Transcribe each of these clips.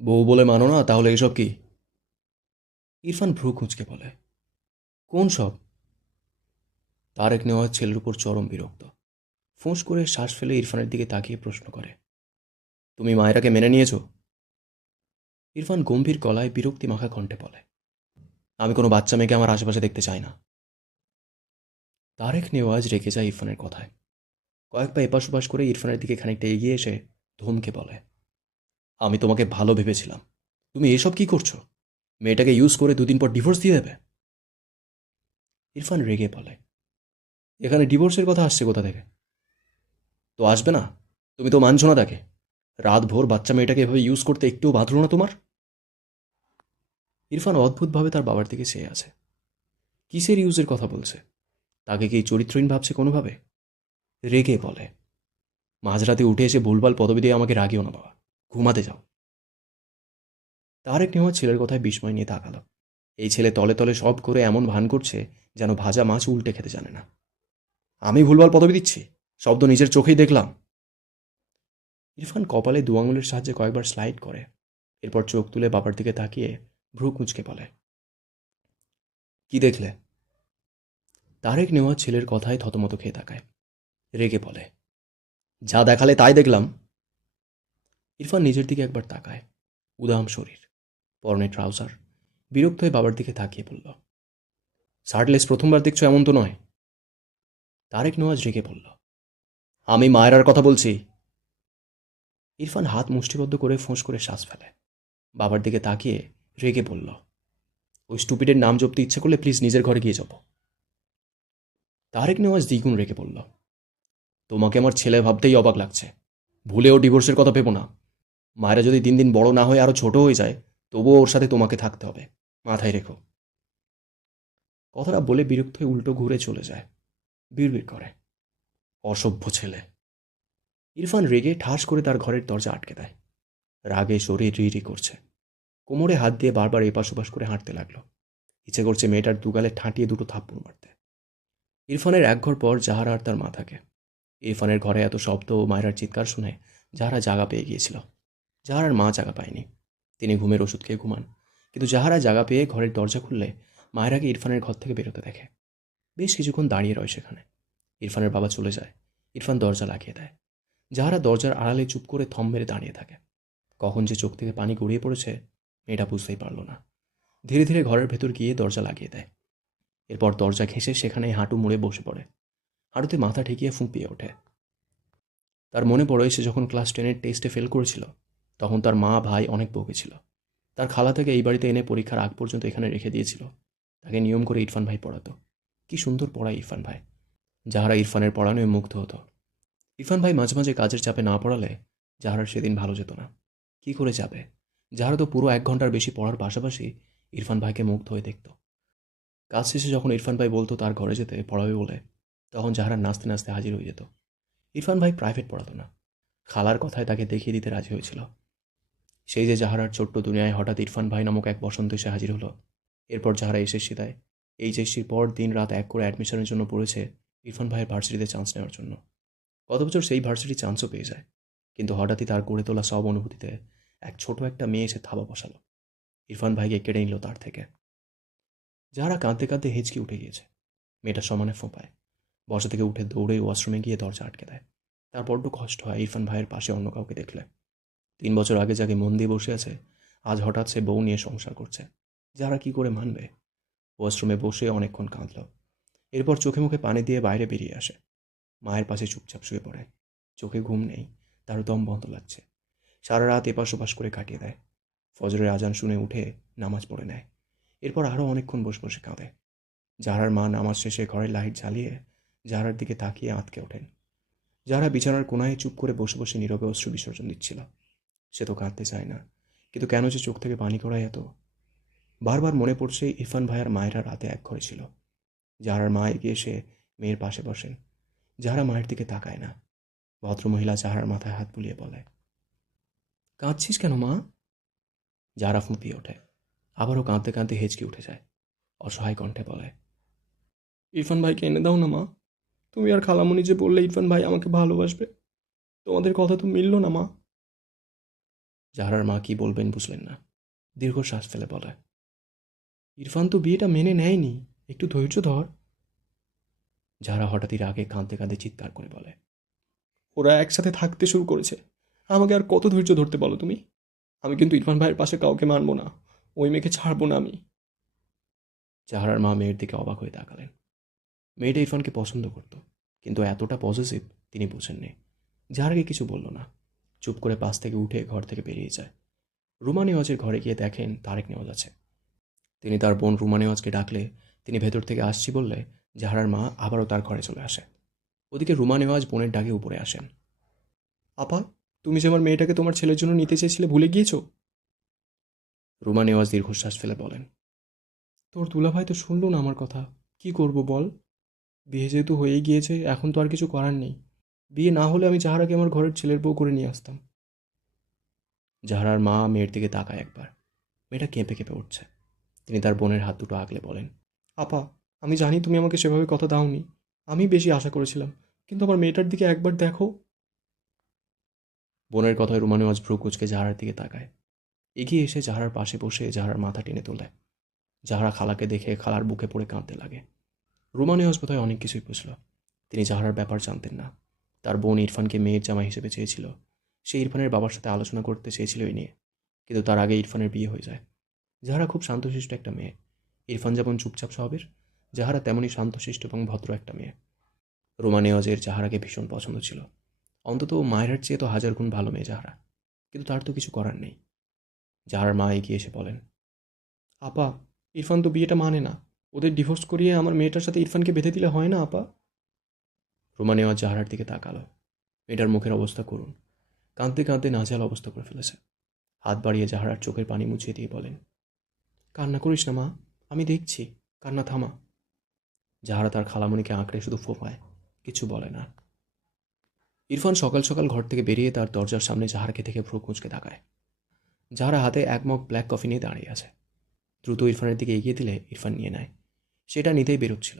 বউ বলে মানো না, তাহলে এসব কি? ইরফান ভ্রু কুঁচকে বলে, কোন সব? তারেক নেওয়াজ ছেলের উপর চরম বিরক্ত। ফোঁস করে শ্বাস ফেলে ইরফানের দিকে তাকিয়ে প্রশ্ন করে, তুমি মায়েরাকে মেনে নিয়েছো? ইরফান গম্ভীর গলায় বিরক্তি মাখা কণ্ঠে বলে, আমি কোনো বাচ্চা মেয়েকে আমার আশেপাশে দেখতে চাই না। তারেক নেওয়াজ রেগে যায় ইরফানের কথায়। কয়েক পা এপাশ ওপাশ করে ইরফানের দিকে খানিকটা এগিয়ে এসে ধমকে বলে, আমি তোমাকে ভালো ভেবেছিলাম, তুমি এসব কি করছো? মেয়েটাকে ইউজ করে দুদিন পর ডিভোর্স দিয়ে দেবে? ইরফান রেগে বলে, এখানে ডিভোর্সের কথা আসছে কোথা থেকে? তো আসবে না? তুমি তো মানছো না তাকে। রাত ভোর বাচ্চা মেয়েটাকে এভাবে ইউজ করতে একটুও বাঁধলো না তোমার? ইরফান অদ্ভুতভাবে তার বাবার দিকে চেয়ে আছে। কিসের ইউজের কথা বলছে? তাকে কি চরিত্রহীন ভাবছে কোনোভাবে? রেগে বলে, মাঝরাতে উঠে এসে ভুলভাল পদবি দিয়ে আমাকে রাগিও না বাবা, ঘুমাতে যাও। তারেক নেওয়া ছেলের কথায় বিস্ময় নিয়ে তাকালো। এই ছেলে তলে তলে সব করে এমন ভান করছে যেন ভাজা মাছ উল্টে খেতে জানে না। আমি ভুলভাল পদবি দিচ্ছি? শব্দ নিজের চোখেই দেখলাম। ইরফান কপালে দু আঙুলের সাহায্যে কয়েকবার স্লাইড করে, এরপর চোখ তুলে বাবার দিকে তাকিয়ে ভ্রু কুঁচকে বলে, কি দেখলে? তারেক নেওয়া ছেলের কথায় থতমত খেয়ে তাকায়। রেগে বলে, যা দেখালে তাই দেখলাম। ইরফান নিজের দিকে একবার তাকায়। উদাম শরীর, পরনে ট্রাউজার, বিরক্ত হয়ে বাবার দিকে তাকিয়ে বলল, শার্টলেস প্রথমবার দেখছো এমন তো নয়? তারেক নেওয়াজ রেগে বলল, আমি মায়েরার কথা বলছি। ইরফান হাত মুষ্টিবদ্ধ করে ফোঁস করে শ্বাস ফেলে। বাবার দিকে তাকিয়ে রেগে বলল, ওই স্টুপিডের নাম জপতে ইচ্ছে করলে প্লিজ নিজের ঘরে গিয়ে যাবো। তারেক নেওয়াজ দ্বিগুণ রেগে বলল, তোমাকে আমার ছেলে ভাবতেই অবাক লাগছে। ভুলেও ডিভোর্সের কথা ভেবো না। মায়েরা যদি দিন দিন বড় না হয়ে আরও ছোট হয়ে যায়, তবুও ওর সাথে তোমাকে থাকতে হবে, মাথায় রেখো। কথাটা বলে বিরক্ত হয়ে উল্টো ঘুরে চলে যায়। বিড়বিড় করে, অসভ্য ছেলে। ইরফান রেগে ঠাস করে তার ঘরের দরজা আটকে দেয়। রাগে শরীর রিরি করছে। কোমরে হাত দিয়ে বারবার এপাশ ওপাশ করে হাঁটতে লাগলো। ইচ্ছে করছে মেয়েটার দুগালে ঠাঁটিয়ে দুটো থাপ্পড় মারতে। ইরফানের এক ঘর পর জাহারা আর তার মা থাকে। ইরফানের ঘরে এত শব্দ ও মায়েরার চিৎকার শুনে জাহারা জাগা পেয়ে গিয়েছিল। জাহারার মা জাগা পায়নি। তিনি ঘুমের ওষুধ খেয়ে ঘুমান। কিন্তু জাহারা জাগা পেয়ে ঘরের দরজা খুললে মায়েরাকে ইরফানের ঘর থেকে বেরোতে দেখে। বেশ কিছুক্ষণ দাঁড়িয়ে রয় সেখানে। ইরফানের বাবা চলে যায়। ইরফান দরজা লাগিয়ে দেয়। জাহারা দরজার আড়ালে চুপ করে থম মেরে দাঁড়িয়ে থাকে। কখন যে চোখ থেকে পানি গড়িয়ে পড়েছে মেয়েটা বুঝতেই পারল না। ধীরে ধীরে ঘরের ভেতর গিয়ে দরজা লাগিয়ে দেয়। এরপর দরজা ঘেঁষে সেখানে হাঁটু মুড়ে বসে পড়ে। হাঁটুতে মাথা ঠেকিয়ে ফুঁপিয়ে ওঠে। তার মনে পড়ে সে যখন ক্লাস 10-এর টেস্টে ফেল করেছিল, তখন তার মা ভাই অনেক বকেছিল। তার খালা থেকে এই বাড়িতে এনে পরীক্ষার আগ পর্যন্ত এখানে রেখে দিয়েছিল। তাকে নিয়ম করে ইরফান ভাই পড়াতো। কি সুন্দর পড়ায় ইরফান ভাই। যাহারা ইরফানের পড়ানোয় মুগ্ধ হতো। ইরফান ভাই মাঝে মাঝে কাজের চাপে না পড়ালে যাহারার সেদিন ভালো যেত না। কি করে যাবে? যাহারা তো পুরো 1 ঘন্টার বেশি পড়ার পাশাপাশি ইরফান ভাইকে মুগ্ধ হয়ে দেখত। কাজ শেষে যখন ইরফান ভাই বলতো তার ঘরে যেতে পড়াবে বলে, তখন জাহারা নাচতে নাচতে হাজির হয়ে যেত। ইরফান ভাই প্রাইভেট পড়াতো না, খালার কথায় তাকে দেখিয়ে দিতে রাজি হয়েছিল। সেই যে জাহারার ছোট্ট দুনিয়ায় হঠাৎ ইরফান ভাই নামক এক বসন্ত এসে হাজির হলো। এরপর জাহারা এসএসসি দেয়। এইচএসসির পর দিন রাত এক করে অ্যাডমিশনের জন্য পড়েছে ইরফান ভাইয়ের ভার্সিটিতে চান্স নেওয়ার জন্য। গত বছর সেই ভার্সিটি চান্সও পেয়ে যায়। কিন্তু হঠাৎই তার গড়ে তোলা সব অনুভূতিতে এক ছোট একটা মেয়ে এসে থাবা বসালো। ইরফান ভাইকে কেড়ে নিল তার থেকে। যাহারা কাঁদতে কাঁদতে হেঁচকি উঠে গিয়েছে। মেয়েটা সমানে ফোঁপায়। বসা থেকে উঠে দৌড়ে ওয়াশরুমে গিয়ে দরজা আটকে দেয়। তার বড্ড কষ্ট হয় ইরফান ভাইয়ের পাশে অন্য কাউকে দেখলে। 3 বছর আগে যাকে মন দিয়ে বসে আছে, আজ হঠাৎ সে বউ নিয়ে সংসার করছে। যারা কি করে মানবে? ওয়াশরুমে বসে অনেকক্ষণ কাঁদল। এরপর চোখে মুখে পানি দিয়ে বাইরে বেরিয়ে আসে। মায়ের পাশে চুপচাপ শুয়ে পড়ে। চোখে ঘুম নেই, তার দম বন্ধ লাগছে। সারা রাত এপাশ ওপাশ করে কাটিয়ে দেয়। ফজরের আজান শুনে উঠে নামাজ পড়ে নেয়। এরপর আরও অনেকক্ষণ বসে বসে কাঁদে। জাহারার মা নামাজ শেষে ঘরের লাইট জ্বালিয়ে জাহারার দিকে তাকিয়ে আঁতকে ওঠেন। যারা বিছানার কোনায় চুপ করে বসে বসে নীরবে অশ্রু বিসর্জন দিচ্ছিল। সে তো কাঁদতে চায় না, কিন্তু কেন যে চোখ থেকে পানি গড়ায় এত। বারবার মনে পড়ছে ইরফান ভাইয়ার মায়েরা রাতে এক ঘরে ছিল। যাহার মা এগিয়ে এসে মেয়ের পাশে বসেন। যাহারা মায়ের দিকে তাকায় না। ভদ্রমহিলা যাহার মাথায় হাত বুলিয়ে বলে, কাঁদছিস কেন মা? যাহারা ফুঁপিয়ে ওঠে। আবারও কাঁদতে কাঁদতে হেঁচকি উঠে যায়। অসহায় কণ্ঠে বলে, ইরফান ভাইকে এনে দাও না মা। তুমি আর খালামণি যে বললে ইরফান ভাই আমাকে ভালোবাসবে, তোমাদের কথা তো মিলল না মা। জাহারার মা কি বলবেন বুঝলেন না। দীর্ঘশ্বাস ফেলে বলে, ইরফান তো বিয়েটা মেনে নেয়নি, একটু ধৈর্য ধর। জাহারা হঠাৎই রাগে কাঁদতে কাঁদতে চিৎকার করে বলে, ওরা একসাথে থাকতে শুরু করেছে, আমাকে আর কত ধৈর্য ধরতে বলো তুমি? আমি কিন্তু ইরফান ভাইয়ের পাশে কাউকে মানবো না, ওই মেয়েকে ছাড়বো না আমি। জাহারার মা মেয়ের দিকে অবাক হয়ে তাকালেন। মেয়েটা ইরফানকে পছন্দ করত, কিন্তু এতটা পজিটিভ তিনি বোঝেননি। জাহারাকে কিছু বলল না, চুপ করে পাশ থেকে উঠে ঘর থেকে বেরিয়ে যায়। রুমা নেওয়াজের ঘরে গিয়ে দেখেন তারেক নেওয়াজ আছে। তিনি তার বোন রুমা নেওয়াজকে ডাকলে তিনি ভেতর থেকে আসছি বললে জাহারার মা আবারও তার ঘরে চলে আসে। ওদিকে রুমা নেওয়াজ বোনের ডাকে উপরে আসেন। আপা, তুমি যে আমার মেয়েটাকে তোমার ছেলের জন্য নিতে চেয়েছিলে ভুলে গিয়েছো? রুমা নেওয়াজ দীর্ঘশ্বাস ফেলে বলেন, তোর দুলাভাই তো শুনলো না আমার কথা, কি করব বল? বিয়ে যেহেতু হয়েই গিয়েছে, এখন তো আর কিছু করার নেই। বিয়ে না হলে আমি জাহারাকে আমার ঘরের ছেলের বউ করে নিয়ে আসতাম। জাহারার মা মেয়ের দিকে তাকায় একবার। মেয়েটা কেঁপে কেঁপে উঠছে। তিনি তার বোনের হাত দুটো আগলে বলেন, আপা, আমি জানি তুমি আমাকে সেভাবে কথা দাওনি, আমি বেশি আশা করেছিলাম, কিন্তু আমার মেয়েটার দিকে একবার দেখো। বোনের কথায় রুমা নেওয়াজ ভ্রু কুঁচকে জাহারার দিকে তাকায়। এগিয়ে এসে জাহারার পাশে বসে জাহারার মাথা টেনে তোলে। জাহারা খালাকে দেখে খালার বুকে পড়ে কাঁদতে লাগে। রুমা নেওয়াজ বোধহয় অনেক কিছুই বুঝল। তিনি জাহারার ব্যাপার জানতেন না। তার বোন ইরফানকে মেয়ের জামাই হিসেবে চেয়েছিল। সে ইরফানের বাবার সাথে আলোচনা করতে চেয়েছিল এই নিয়ে, কিন্তু তার আগে ইরফানের বিয়ে হয়ে যায়। জাহারা খুব শান্তশিষ্ট একটা মেয়ে। ইরফান যেমন চুপচাপ স্বভাবের, জাহারা তেমনই শান্তশিষ্ট এবং ভদ্র একটা মেয়ে। রুমা নেওয়াজের জাহারাকে ভীষণ পছন্দ ছিল। অন্তত মায়ের চেয়ে তো হাজার গুণ ভালো মেয়ে জাহারা, কিন্তু তার তো কিছু করার নেই। জাহারার মা এগিয়ে এসে বলেন, আপা, ইরফান তো বিয়েটা মানে না, ওদের ডিভোর্স করিয়ে আমার মেয়েটার সাথে ইরফানকে বেঁধে দিলে হয় না আপা? রুমা নেওয়াজ জাহারার দিকে তাকালো। মেয়েটার মুখের অবস্থা করুন, কাঁদতে কাঁদতে নাজেহাল অবস্থা করে ফেলেছে। হাত বাড়িয়ে জাহারার চোখের পানি মুছিয়ে দিয়ে বলেন, কান্না করিস না মা, আমি দেখছি, কান্না থামা। জাহারা তার খালামণিকে আঁকড়ে শুধু ফোঁপায়, কিছু বলে না। ইরফান সকাল সকাল ঘর থেকে বেরিয়ে তার দরজার সামনে জাহারকে দেখে ভ্রু কুঁচকে তাকায়। জাহারা হাতে এক মগ ব্ল্যাক কফি নিয়ে দাঁড়িয়ে আছে। দ্রুত ইরফানের দিকে এগিয়ে দিলে ইরফান নিয়ে নেয়। সেটা নিতেই বেরোচ্ছিল।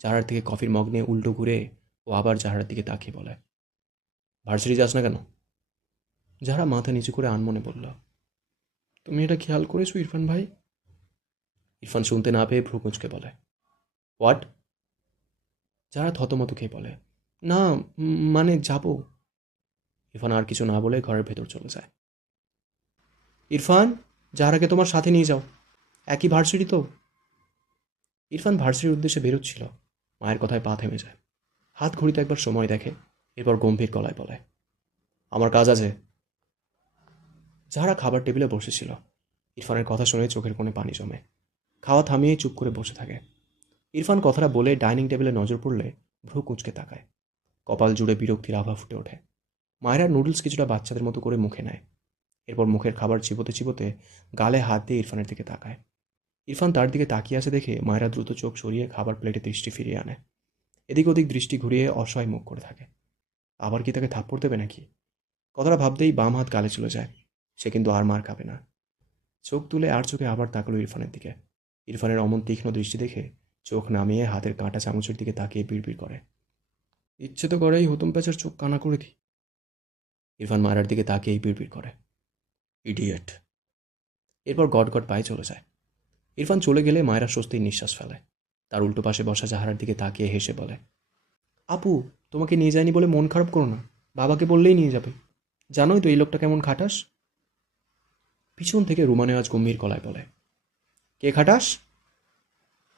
জাহারার থেকে কফির মগ নিয়ে উল্টো ঘুরে ও আবার জাহারার দিকে তাকিয়ে বলে, ভার্সিটি যাস না কেন? জাহারা মাথা নিচু করে আনমনে বলল, তুমি এটা খেয়াল করেছো ইরফান ভাই? ইরফান শুনতে না পেয়ে ভ্রু কুঁচকে বলে, হোয়াট? জাহারা থতমত খেয়ে বলে, না, মানে যাব। ইরফান আর কিছু না বলে ঘরের ভেতর চলে যায়। ইরফান, জাহারাকে তোমার সাথে নিয়ে যাও, একই ভার্সিটি তো। ইরফান ভার্সিটির উদ্দেশ্যে বেরোচ্ছিল। মায়ের কথায় পা থেমে যায়। হাত ঘড়িতে একবার সময় দেখে, এরপর গম্ভীর গলায় বলে, আমার কাজ আছে। জাহারা খাবার টেবিলে বসেছিল। ইরফানের কথা শুনে চোখের কোণে পানি জমে। খাওয়া থামিয়ে চুপ করে বসে থাকে। ইরফান কথাটা বলে ডাইনিং টেবিলে নজর পড়লে ভ্রু কুঁচকে তাকায়। কপাল জুড়ে বিরক্তির আভা ফুটে ওঠে। মায়েরা নুডলস কিছুটা বাচ্চাদের মতো করে মুখে নেয়। এরপর মুখের খাবার চিবোতে চিবোতে গালে হাত দিয়ে ইরফানের দিকে তাকায়। ইরফান তার দিকে তাকিয়ে আছে দেখে মায়েরা দ্রুত চোখ সরিয়ে খাবার প্লেটে দৃষ্টি ফিরিয়ে আনে। এদিক ওদিক দৃষ্টি ঘুরিয়ে অসহায় মুখ করে থাকে। আবার কি তাকে থাপ্পড় দেবে নাকি? কথাটা ভাবতেই বাম হাত গালে চলে যায়। সে কিন্তু আর মার খাবে না। চোখ তুলে আর চোখে আবার তাকালো ইরফানের দিকে। ইরফানের অমন তীক্ষ্ণ দৃষ্টি দেখে চোখ নামিয়ে হাতের কাঁটা চামচের দিকে তাকিয়ে বিড়বিড় করে, ইচ্ছে তো করেই হুতুম প্যাঁচের চোখ কানা করে দিই। ইরফান মায়ের দিকে তাকিয়েই বিড়বিড় করে, ইডিয়েট। এরপর গট গট পায়ে চলে যায়। ইরফান চলে গেলে মায়েরা স্বস্তির নিঃশ্বাস ফেলে। তার উল্টো পাশে বসা জাহারার দিকে তাকিয়ে হেসে বলে, আপু, তোমাকে নিয়ে যায়নি বলে মন খারাপ করো না, বাবাকে বললেই নিয়ে যাবে। জানোই তো এই লোকটা কেমন খাটাস। পিছন থেকে রুমা নেওয়াজ গম্ভীর গলায় বলে, কে খাটাস?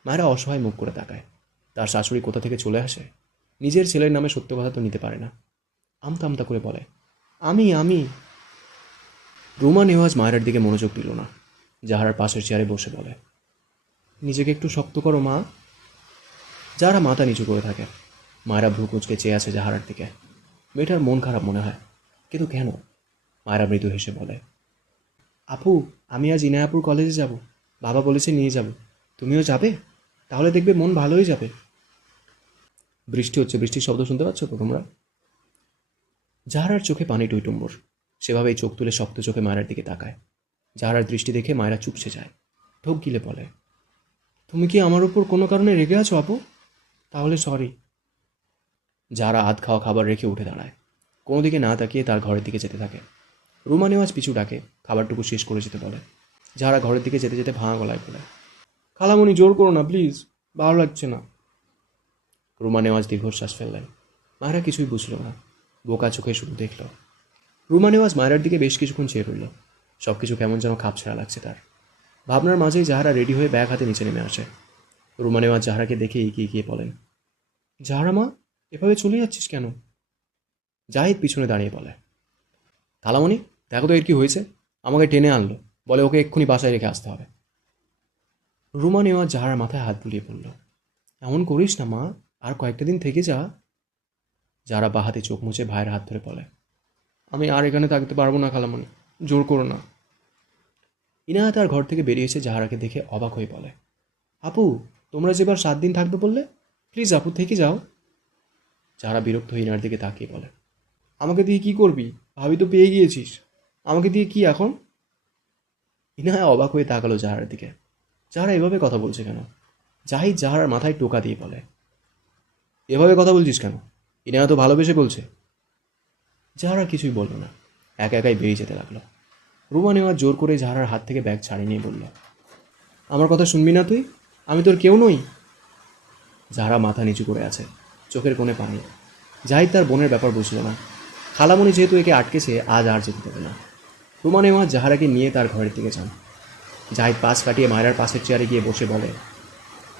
মায়েরা অসহায় মুখ করে তাকায়। তার শাশুড়ি কোথা থেকে চলে আসে। নিজের ছেলের নামে সত্য কথা তো নিতে পারে না। আমতা আমতা করে বলে, আমি। রুমা নেওয়াজ মায়ের দিকে মনোযোগ দিল না। জাহারার পাশের চেয়ারে বসে বলে, নিজেকে একটু শক্ত করো মা। যারা মাথা নিচু করে থাকে। মায়েরা ভ্রু কুঁচকে চেয়ে আছে জাহারার দিকে। মেয়েটার মন খারাপ মনে হয়, কিন্তু কেন? মায়েরা মৃদু হেসে বলে, আপু, আমি আজ ইনায়াপুর কলেজে যাব, বাবা বলেছে নিয়ে যাব, তুমিও যাবে? তাহলে দেখবে মন ভালো হয়ে যাবে। বৃষ্টি হচ্ছে, বৃষ্টির শব্দ শুনতে পাচ্ছ তো তোমরা? জাহারার চোখে পানি টইটুম্বর। সেভাবেই চোখ তুলে শক্ত চোখে মায়ের দিকে তাকায়। জাহারার দৃষ্টি দেখে মায়েরা চুপসে যায়। ঢোক গিলে বলে, তুমি কি আমার উপর কোনো কারণে রেগে আছো আপু? তাহলে সরি। যারা আধ খাওয়া খাবার রেখে উঠে দাঁড়ায়। কোনো দিকে না তাকিয়ে তার ঘরের দিকে যেতে থাকে। রুমা নেওয়াজ পিছু ডাকে, খাবারটুকু শেষ করে যেতে বলে। যারা ঘরের দিকে যেতে যেতে ভাঙা গলায় বলে, খালামণি জোর করো না প্লিজ, ভালো লাগছে না। রুমা নেওয়াজ দীর্ঘশ্বাস ফেললেন। মায়েরা কিছুই বুঝল না, বোকা চোখে শুধু দেখল। রুমা নেওয়াজ মায়েরার দিকে বেশ কিছুক্ষণ চেয়ে রইল। সব কিছু কেমন যেন খাপছাড়া লাগছে তার। ভাবনার মাঝেই জাহারা রেডি হয়ে ব্যাগ হাতে নিচে নেমে আসে। রুমা নেওয়াজ জাহারাকে দেখে এগিয়ে গিয়ে বলেন, জাহারা মা, এভাবে চলে যাচ্ছিস কেন? জাহিদ পিছনে দাঁড়িয়ে বলে, খালামণি দেখো তো এর কি হয়েছে, আমাকে টেনে আনলো, বলে ওকে এক্ষুনি বাসায় রেখে আসতে হবে। রুমা নেওয়াজ জাহারার মাথায় হাত বুলিয়ে পড়ল, এমন করিস না মা, আর কয়েকটা দিন থেকে যা। যারা বাহাতে চোখ মুছে ভাইয়ের হাত ধরে বলে, আমি আর এখানে থাকতে পারবো না খালামণি, জোর করো না। ইনায়া তার ঘর থেকে বেরিয়ে এসে জাহারাকে দেখে অবাক হয়ে বলে, আপু তোমরা যেবার 7 দিন থাকবে বললে, প্লিজ আপু থেকে যাও। যারা বিরক্ত হয়ে ইনার দিকে তাকিয়ে বলে, আমাকে দিয়ে কি করবি, ভাবি তো পেয়ে গিয়েছিস, আমাকে দিয়ে কি এখন? ইনায়া অবাক হয়ে তাকালো জাহারার দিকে। যাহারা এভাবে কথা বলছে কেন? জাহিদ জাহারার মাথায় টোকা দিয়ে বলে, এভাবে কথা বলছিস কেন, ইনায়া তো ভালোবেসে বলছে। জাহারা কিছুই বলল না, একা একাই বেরিয়ে যেতে লাগলো। রুমা নেওয়াজ জোর করে জাহারার হাত থেকে ব্যাগ ছাড়িয়ে নিয়ে বলল, আমার কথা শুনবি না তুই, আমি তোর কেউ নই। জাহারা মাথা নিচু করে আছে, চোখের কোণে পানি। জাহিদ তার বোনের ব্যাপার বুঝল না। খালামণি যেহেতু একে আটকেছে, আজ আর যেতে দেবে না। রুমা নেওয়াজ জাহারাকে নিয়ে তার ঘরের দিকে যান। জাহিদ পাশ কাটিয়ে মায়েরার পাশের চেয়ারে গিয়ে বসে বলে,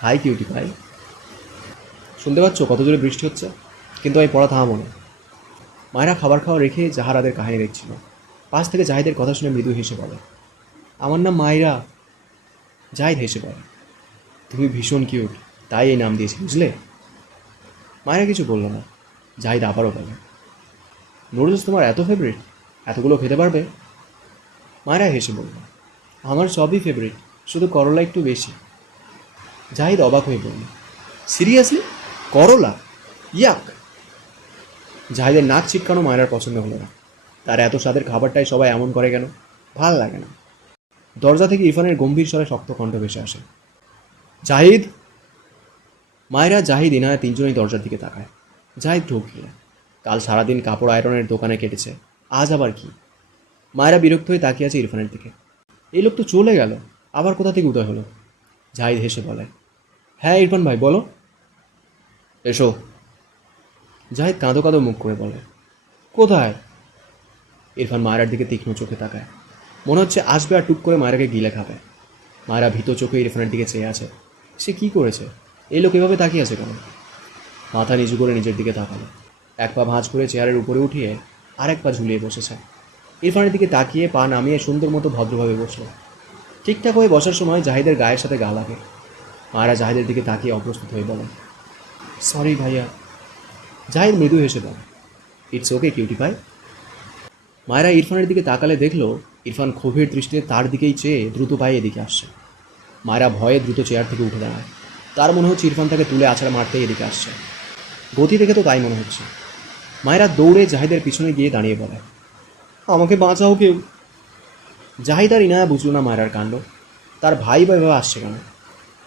হাই কিউটি ভাই, শুনতে পাচ্ছ কত জোরে বৃষ্টি হচ্ছে, কিন্তু আমি পড়া থামাবো না। মায়েরা খাবার খাওয়া রেখে জাহারাদের কাহিনী দেখছিল। পাশ থেকে জাহিদের কথা শুনে মৃদু হেসে বলে, আমার নাম মায়েরা। জাহিদ হেসে বলে, তুমি ভীষণ কিউট, তাই এই নাম দিয়েছি বুঝলে। মায়েরা কিছু বলল না। জাহিদ আবারও বলে, নুডলস তোমার এত ফেভারিট, এতগুলো খেতে পারবে? মায়েরা হেসে বলল, আমার সবই ফেভারিট, শুধু করলা একটু বেশি। জাহিদ অবাক হয়ে বলল, সিরিয়াসলি, করলা, ইয়াক। জাহিদের নাক ছিটকানো মায়েরার পছন্দ হলো না। তার এত স্বাদের খাবারটাই সবাই এমন করে কেন, ভাল লাগে না। দরজা থেকে ইরফানের গম্ভীর স্বরে শক্ত কণ্ঠ ভেসে আসে, জাহিদ। মায়েরা জাহিদ ইনায়া তিনজনই দরজার দিকে তাকায়। জাহিদ ঢোক গেল। কাল সারাদিন কাপড় আয়রনের দোকানে কেটেছে, আজ আবার কি? মায়েরা বিরক্ত হয়ে তাকিয়ে আছে ইরফানের দিকে। এই লোক তো চলে গেল, আবার কোথা থেকে উদয় হলো? জাহিদ হেসে বলে, হ্যাঁ ইরফান ভাই বলো। এসো। জাহিদ কাঁদো কাঁদো মুখ করে বলে, কোথায়? ইরফান মায়েরার দিকে তীক্ষ্ণ চোখে তাকায়, মনে হচ্ছে আসবে আর টুক করে মায়েরাকে গিলে খাবে। মায়েরা ভীত চোখে ইরফানের দিকে চেয়ে আছে। সে কি করেছে? এই লোক এভাবে তাকিয়ে আছে কেন? মাথা নিচু করে নিজের দিকে তাকালো। এক পা ভাঁজ করে চেয়ারের উপরে উঠিয়ে আরেক পা ঝুলিয়ে বসেছে। ইরফানের দিকে তাকিয়ে পা নামিয়ে সুন্দর মতো ভদ্রভাবে বসল। ঠিকঠাক হয়ে বসার সময় জাহিদের গায়ের সাথে গা লাগে। মায়েরা জাহিদের দিকে তাকিয়ে অপ্রস্তুত হয়ে বলেন, সরি ভাইয়া। জাহিদ মৃদু হেসে বলে, ইটস ওকে কিউটি ভাই। মায়েরা ইরফানের দিকে তাকালে দেখলো ইরফান ক্ষোভের দৃষ্টিতে তার দিকেই চেয়ে দ্রুত পায়ে এদিকে আসছে। মায়েরা ভয়ে দ্রুত চেয়ার থেকে উঠে দাঁড়ায়। তার মনে হচ্ছে ইরফান তাকে তুলে আছাড়া মারতেই এদিকে আসছে। গতি দেখে তো তাই মনে হচ্ছে। মায়েরা দৌড়ে জাহিদের পিছনে গিয়ে দাঁড়িয়ে বলে, আমাকে বাঁচাও কেউ। জাহিদ আর ইনায়া বুঝল না মায়েরার কাণ্ড। তার ভাই বা এভাবে আসছে কেন?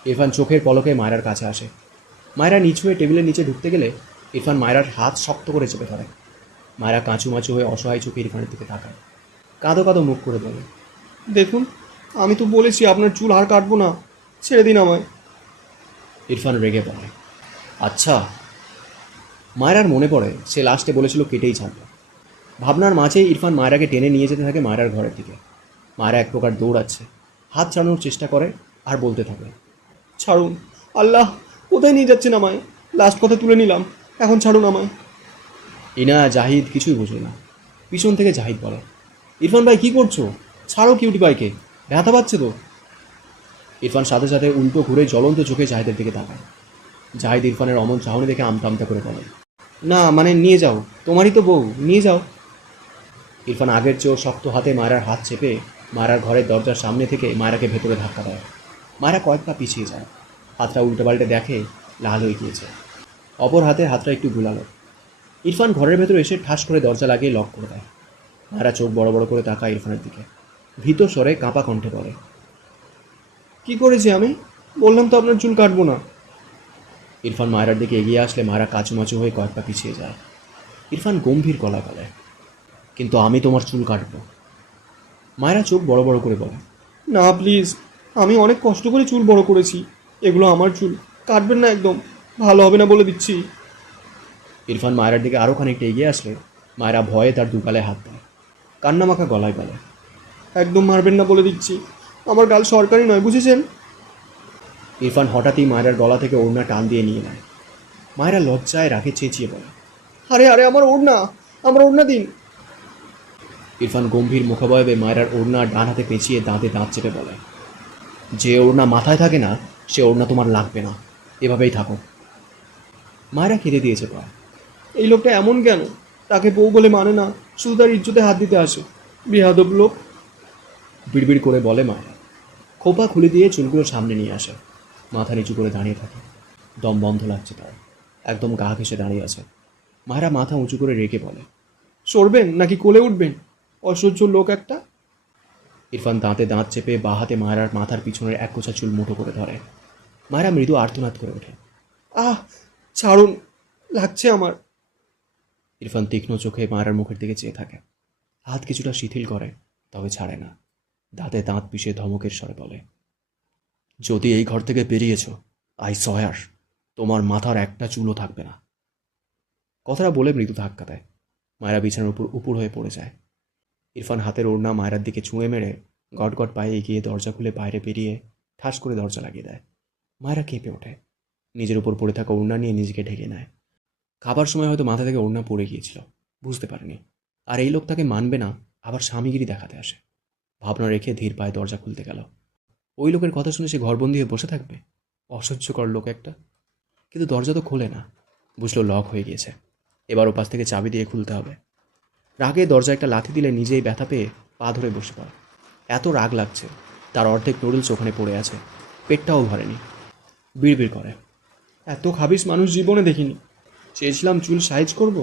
ইরফান চোখের পলকে মায়েরার কাছে আসে। মায়েরা নিচু হয়ে টেবিলের নিচে ঢুকতে গেলে ইরফান মায়েরার হাত শক্ত করে চেপে ধরে। মায়েরা কাঁচুমাচু হয়ে অসহায় চোখে ইরফানের দিকে তাকায়। কাঁদো কাঁদো মুখ করে বলে, দেখুন আমি তো বলেছি আপনার চুল আর কাটবো না, ছেড়ে দিন আমায়। ইরফান রেগে বলে, আচ্ছা। মায়েরার মনে পড়ে সে লাস্টে বলেছিল কেটেই ছাড়বে। ভাবনার মাঝেই ইরফান মায়েরাকে টেনে নিয়ে যেতে থাকে মায়েরার ঘরের দিকে। মায়েরা এক প্রকার দৌড়াচ্ছে, হাত ছাড়ানোর চেষ্টা করে আর বলতে থাকে, ছাড়ুন আল্লাহ, কোথায় নিয়ে যাচ্ছেন আমায়? লাস্ট কথা তুলে নিলাম, এখন ছাড়ুন আমায়। ইনা জাহিদ কিছুই বুঝল না। পিছন থেকে জাহিদ বলে, ইরফান ভাই কী করছো? ছাড়ো কিউটি ভাইকে, ব্যথা পাচ্ছে তো। ইরফান সাথে সাথে উল্টো ঘুরে জ্বলন্ত চোখে জাহিদের দিকে তাকায়। জাহিদ ইরফানের অমন চাহনি দেখে আমতা আমতা করে বলে, না মানে নিয়ে যাও, তোমারই তো বউ, নিয়ে যাও। ইরফান আগের চেয়েও শক্ত হাতে মায়েরার হাত চেপে মায়েরার ঘরের দরজার সামনে থেকে মায়েরাকে ভেতরে ধাক্কা দেয়। মায়েরা কয়েক পা পিছিয়ে যায়। হাতটা উল্টে পাল্টে দেখে লাল হয়ে গিয়েছে। অপর হাতে হাতটা একটু গুলালো। ইরফান ঘরের ভেতরে এসে ঠাস করে দরজা লাগিয়ে লক করে দেয়। মায়েরা চোখ বড় বড় করে তাকায় ইরফানের দিকে। ভীত স্বরে কাঁপা কণ্ঠে বলে, কি করেছি আমি? বললাম তো আপনার চুল কাটবো না। ইরফান মায়েরার দিকে এগিয়ে আসলে মায়েরা কাচুমাচু হয়ে কয়েক পা পিছিয়ে যায়। ইরফান গম্ভীর গলায় বলে, কিন্তু আমি তোমার চুল কাটবো, মায়েরা চোখ বড় বড় করে বলে, না প্লিজ, আমি অনেক কষ্ট করে চুল বড় করেছি, এগুলো আমার চুল, কাটবেন না একদম, ভালো হবে না বলে দিচ্ছি। ইরফান মায়েরার দিকে আরও খানিকটা এগিয়ে আসলে মায়েরা ভয়ে তার দুগালে হাত দেয়, কান্নামাখা গলায় বলে, একদম মারবেন না বলে দিচ্ছি, আমার গাল সরকারি নয়, বুঝেছেন? ইরফান হঠাৎই মায়েরার গলা থেকে ওড়না টান দিয়ে নিয়ে নেয়। মায়েরা লজ্জায় রাগে চেঁচিয়ে বলে, আরে আরে, আমার ওড়না, আমার ওড়না দিন। ইরফান গম্ভীর মুখাবয়বে মায়েরার ওড়না ডান হাতে পেঁচিয়ে দাঁতে দাঁত চেপে বলে, যে ওড়না মাথায় থাকে না সে ওড়না তোমার লাগবে না, এভাবেই থাকো। মায়েরা খেতে দিয়েছে প্রায়। এই লোকটা এমন কেন? তাকে বউ বলে মানে না, শুধু তার ইজ্জতে হাত দিতে আসে, বেয়াদব লোক। বিড়বিড় করে বলে মায়েরা। খোপা খুলে দিয়ে চুলগুলো সামনে নিয়ে আসে, মাথা নিচু করে দাঁড়িয়ে থাকে। দম বন্ধ লাগছে তার, একদম গা ঘেঁষে দাঁড়িয়ে আছে। মায়েরা মাথা উঁচু করে রেখে বলে, সরবেন নাকি কোলে উঠবেন? অসহ্য লোক একটা। ইরফান দাঁতে দাঁত চেপে বাঁ হাতে মায়েরার মাথার পিছনের এক গোছা চুল মুঠো করে ধরে। মায়েরা মৃদু আর্তনাদ করে ওঠে। আহ, ছাড়ুন, লাগছে আমার। ইরফান তীক্ষ্ণ চোখে মায়েরার মুখের দিকে চেয়ে থাকে, হাত কিছুটা শিথিল করে, তবে ছাড়ে না। দাঁতে দাঁত পিষে ধমকের স্বরে বলে, যদি এই ঘর থেকে বেরিয়েছ, আই সয়ার, তোমার মাথার একটা চুলও থাকবে না। কথাটা বলে মৃদু ধাক্কা দেয়। মায়েরা বিছানার উপর উপুর হয়ে পড়ে যায়। ইরফান হাতের ওড়না মায়েরার দিকে ছুঁড়ে মেরে গট গট পায়ে এগিয়ে দরজা খুলে বাইরে বেরিয়ে ঠাস করে দরজা লাগিয়ে দেয়। মায়েরা কেঁপে ওঠে, নিজের উপর পড়ে থাকা ওড়না নিয়ে নিজেকে ঢেকে নেয়। খাবার সময় হয়তো মাথা থেকে ওড়না পড়ে গিয়েছিল, বুঝতে পারেনি। আর এই লোক তাকে মানবে না, আবার স্বামীগিরি দেখাতে আসে। ভাবনা রেখে ধীর পায়ে দরজা খুলতে গেল। ওই লোকের কথা শুনে সে ঘরবন্দি হয়ে বসে থাকবে? অসহ্যকর লোক একটা। কিন্তু দরজা তো খোলে না, বুঝলো লক হয়ে গিয়েছে। এবার ওপাশ থেকে চাবি দিয়ে খুলতে হবে। রাগে দরজা একটা লাথি দিলে নিজেই ব্যথা পেয়ে পা ধরে বসে পড়ে। এত রাগ লাগছে, তার অর্ধেক নুডলস ওখানে পড়ে আছে, পেটটাও ভরেনি। বিড়বিড় করে, এত খাবিস মানুষ জীবনে দেখিনি। চেয়েছিলাম চুল সাইজ করব,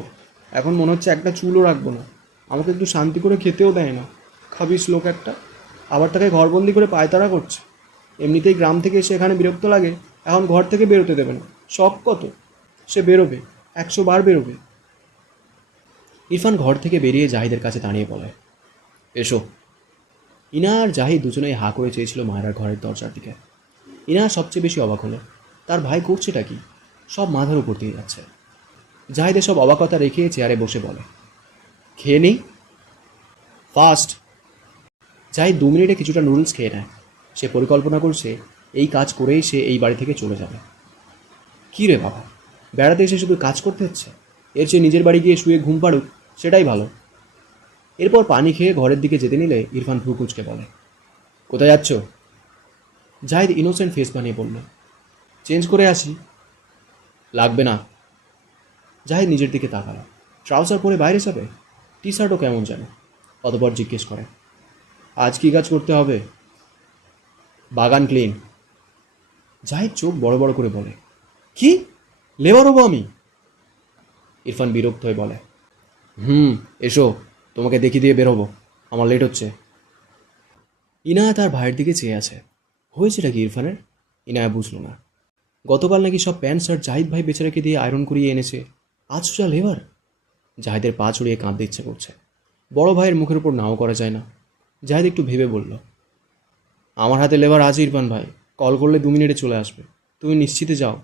এখন মনে হচ্ছে একটা চুলও রাখবো না। আমাকে একটু শান্তি করে খেতেও দেয় না, খাবিস লোক একটা। আবার তাকে ঘরবন্দি করে পায়তারা করছে। এমনিতেই গ্রাম থেকে এসে এখানে বিরক্ত লাগে, এখন ঘর থেকে বেরোতে দেবে না। শখ কত, সে বেরোবে, 100 বার বেরোবে। ইরফান ঘর থেকে বেরিয়ে জাহিদের কাছে দাঁড়িয়ে বলে, এসো। ইনা আর জাহিদ দুজনেই হাঁ করে চেয়েছিল মায়েরার ঘরের দরজার দিকে। ইনা সবচেয়ে বেশি অবাক হলো, তার ভাই করছেটা কি? সব মাথার উপর দিয়ে যাচ্ছে। জাহিদ সব অবাকতা রেখে চেয়ারে বসে বলে, খেয়ে নেই ফাস্ট। জাহিদ 2 মিনিটে কিছুটা নুডলস খেয়ে নেয়। সে পরিকল্পনা করছে এই কাজ করেই সে এই বাড়ি থেকে চলে যাবে। কী রে বাবা, বেড়াতে এসে শুধু কাজ করতে হচ্ছে, এর চেয়ে নিজের বাড়ি গিয়ে শুয়ে ঘুম পাড়ুক, সেটাই ভালো। এরপর পানি খেয়ে ঘরের দিকে যেতে নিলে ইরফান ভ্রু কুঁচকে বলে, কোথায় যাচ্ছ? জাহিদ ইনোসেন্ট ফেস বানিয়ে বলল, চেঞ্জ করে আসি। লাগবে না। জাহিদ নিজের দিকে তাকালো, ট্রাউজার পরে বাইরে যাবে? টি শার্টও কেমন যেন। অতপর জিজ্ঞেস করে, আজ কী কাজ করতে হবে? বাগান ক্লিন। জাহিদ চোখ বড় বড় করে বলে, কি লেবার হবো আমি? ইরফান বিরক্ত হয়ে বলে, এসো, তোমাকে দেখিয়ে দিয়ে বেরোবো, আমার লেট হচ্ছে। ইনায়া তার ভাইয়ের দিকে চেয়ে আছে। হয়েছেটা কি ইরফানের? ইনায়া বুঝলো না। গতকাল নাকি সব প্যান্ট শার্ট জাহিদ ভাই বেচারাকে দিয়ে আয়রন করিয়ে এনেছে, আজ সোজা লেবার। জাহিদের পা ছড়িয়ে কাঁদতে ইচ্ছে করছে। বড় ভাইয়ের মুখের উপর নাও করা যায় না। জাহিদ একটু ভেবে বলল, আমার হাতে লেবার আছে ইরফান ভাই, কল করলে 2 মিনিটে চলে আসবে, তুমি নিশ্চিতে যাও।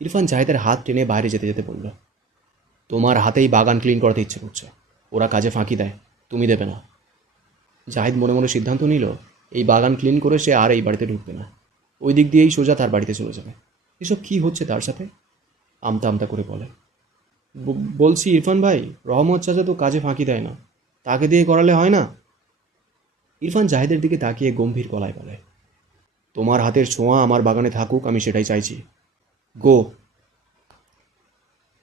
ইরফান জাহিদের হাত টেনে বাইরে যেতে যেতে বলল, তোমার হাতেই বাগান ক্লিন করাতে ইচ্ছে করছে, ওরা কাজে ফাঁকি দেয়, তুমি দেবে না। জাহিদ মনে মনে সিদ্ধান্ত নিল এই বাগান ক্লিন করে সে আর এই বাড়িতে ঢুকবে না, ওই দিক দিয়েই সোজা তার বাড়িতে চলে যাবে। এসব কি হচ্ছে তার সাথে? আমতা আমতা করে বলে, বলছি ইরফান ভাই, রহমত চাচা তো কাজে ফাঁকি দেয় না, তাকে দিয়ে করালে হয় না? ইরফান জাহিদের দিকে তাকিয়ে গম্ভীর গলায় বলে, তোমার হাতের ছোঁয়া আমার বাগানে থাকুক, আমি সেটাই চাইছি, গো।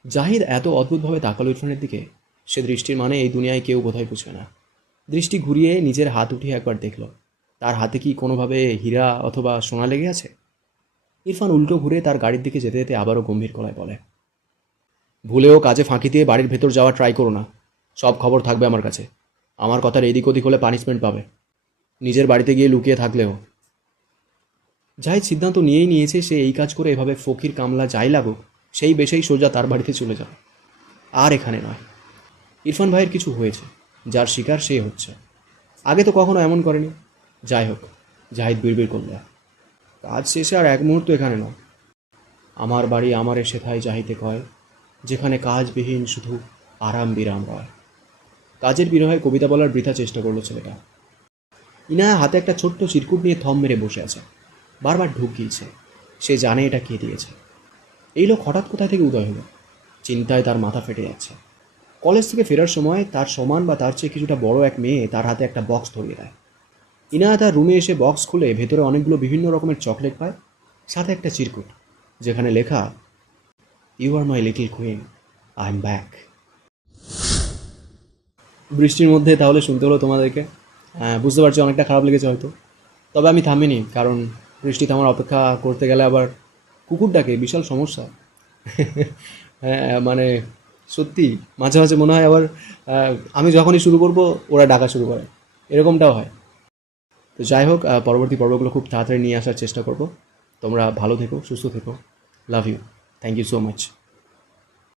জাহিদ এত অদ্ভুতভাবে তাকালো ইরফানের দিকে, সে দৃষ্টির মানে এই দুনিয়ায় কেউ বোধহয় বুঝবে না। দৃষ্টি ঘুরিয়ে নিজের হাত উঠিয়ে একবার দেখল, তার হাতে কি কোনোভাবে হীরা অথবা সোনা লেগে আছে? ইরফান উল্টো ঘুরে তার গাড়ির দিকে যেতে যেতে আবারও গম্ভীর গলায় বলে, ভুলেও কাজে ফাঁকি দিয়ে বাড়ির ভেতর যাওয়ার ট্রাই করো না, সব খবর থাকবে আমার কাছে, আমার কথার এদিক ওদিক হলে পানিশমেন্ট পাবে, নিজের বাড়িতে গিয়ে লুকিয়ে থাকলেও। জাহিদ সিদ্ধান্ত নিয়েই নিয়েছে, সে এই কাজ করে এভাবে ফকির কামলা যাই লাগুক সেই বেশেই সোজা তার বাড়িতে চলে যাবে, আর এখানে নয়। ইরফান ভাইয়ের কিছু হয়েছে, যার শিকার সে হচ্ছে। আগে তো কখনো এমন করেনি। যাই হোক, জাহিদ বিড়বিড় করল, কাজ শেষে আর এক মুহূর্ত এখানে নয়। আমার বাড়ি আমারে সেথায় যাইতে কয়, যেখানে কাজবিহীন শুধু আরাম বিরাম রয়। কাজের বিরহে কবিতা বলার বৃথা চেষ্টা করলো ছেলেটা। ইনায়া হাতে একটা ছোট্ট চিরকুট নিয়ে থম মেরে বসে আছে, বারবার ঢুক গিয়েছে। সে জানে এটা কে দিয়েছে। এই লোক হঠাৎ কোথায় থেকে উদয় হলো? চিন্তায় তার মাথা ফেটে যাচ্ছে। কলেজ থেকে ফেরার সময় তার সমান বা তার চেয়ে কিছুটা বড় এক মেয়ে তার হাতে একটা বক্স ধরিয়ে দেয়। ইনায়া তার রুমে এসে বক্স খুলে ভেতরে অনেকগুলো বিভিন্ন রকমের চকলেট পায়, সাথে একটা চিরকুট যেখানে লেখা, you are my little queen, I am back. বৃষ্টির মধ্যে তাহলে শুনতে হলো তোমাদেরকে। বুঝতে পারছি অনেকটা খারাপ লেগেছে হয়তো, তবে আমি থামিনি, কারণ বৃষ্টি থামার অপেক্ষা করতে গেলে আবার কুকুর ডাকে, বিশাল সমস্যা। হ্যাঁ মানে সত্যি মাঝে মাঝে মনে হয় আবার আমি যখনই শুরু করব ওরা ডাকা শুরু করে, এরকমটাও হয়। তো যাই হোক, পরবর্তী পর্বগুলো খুব তাড়াতাড়ি নিয়ে আসার চেষ্টা করব। তোমরা ভালো থেকো, সুস্থ থেকো। Love you, thank you so much.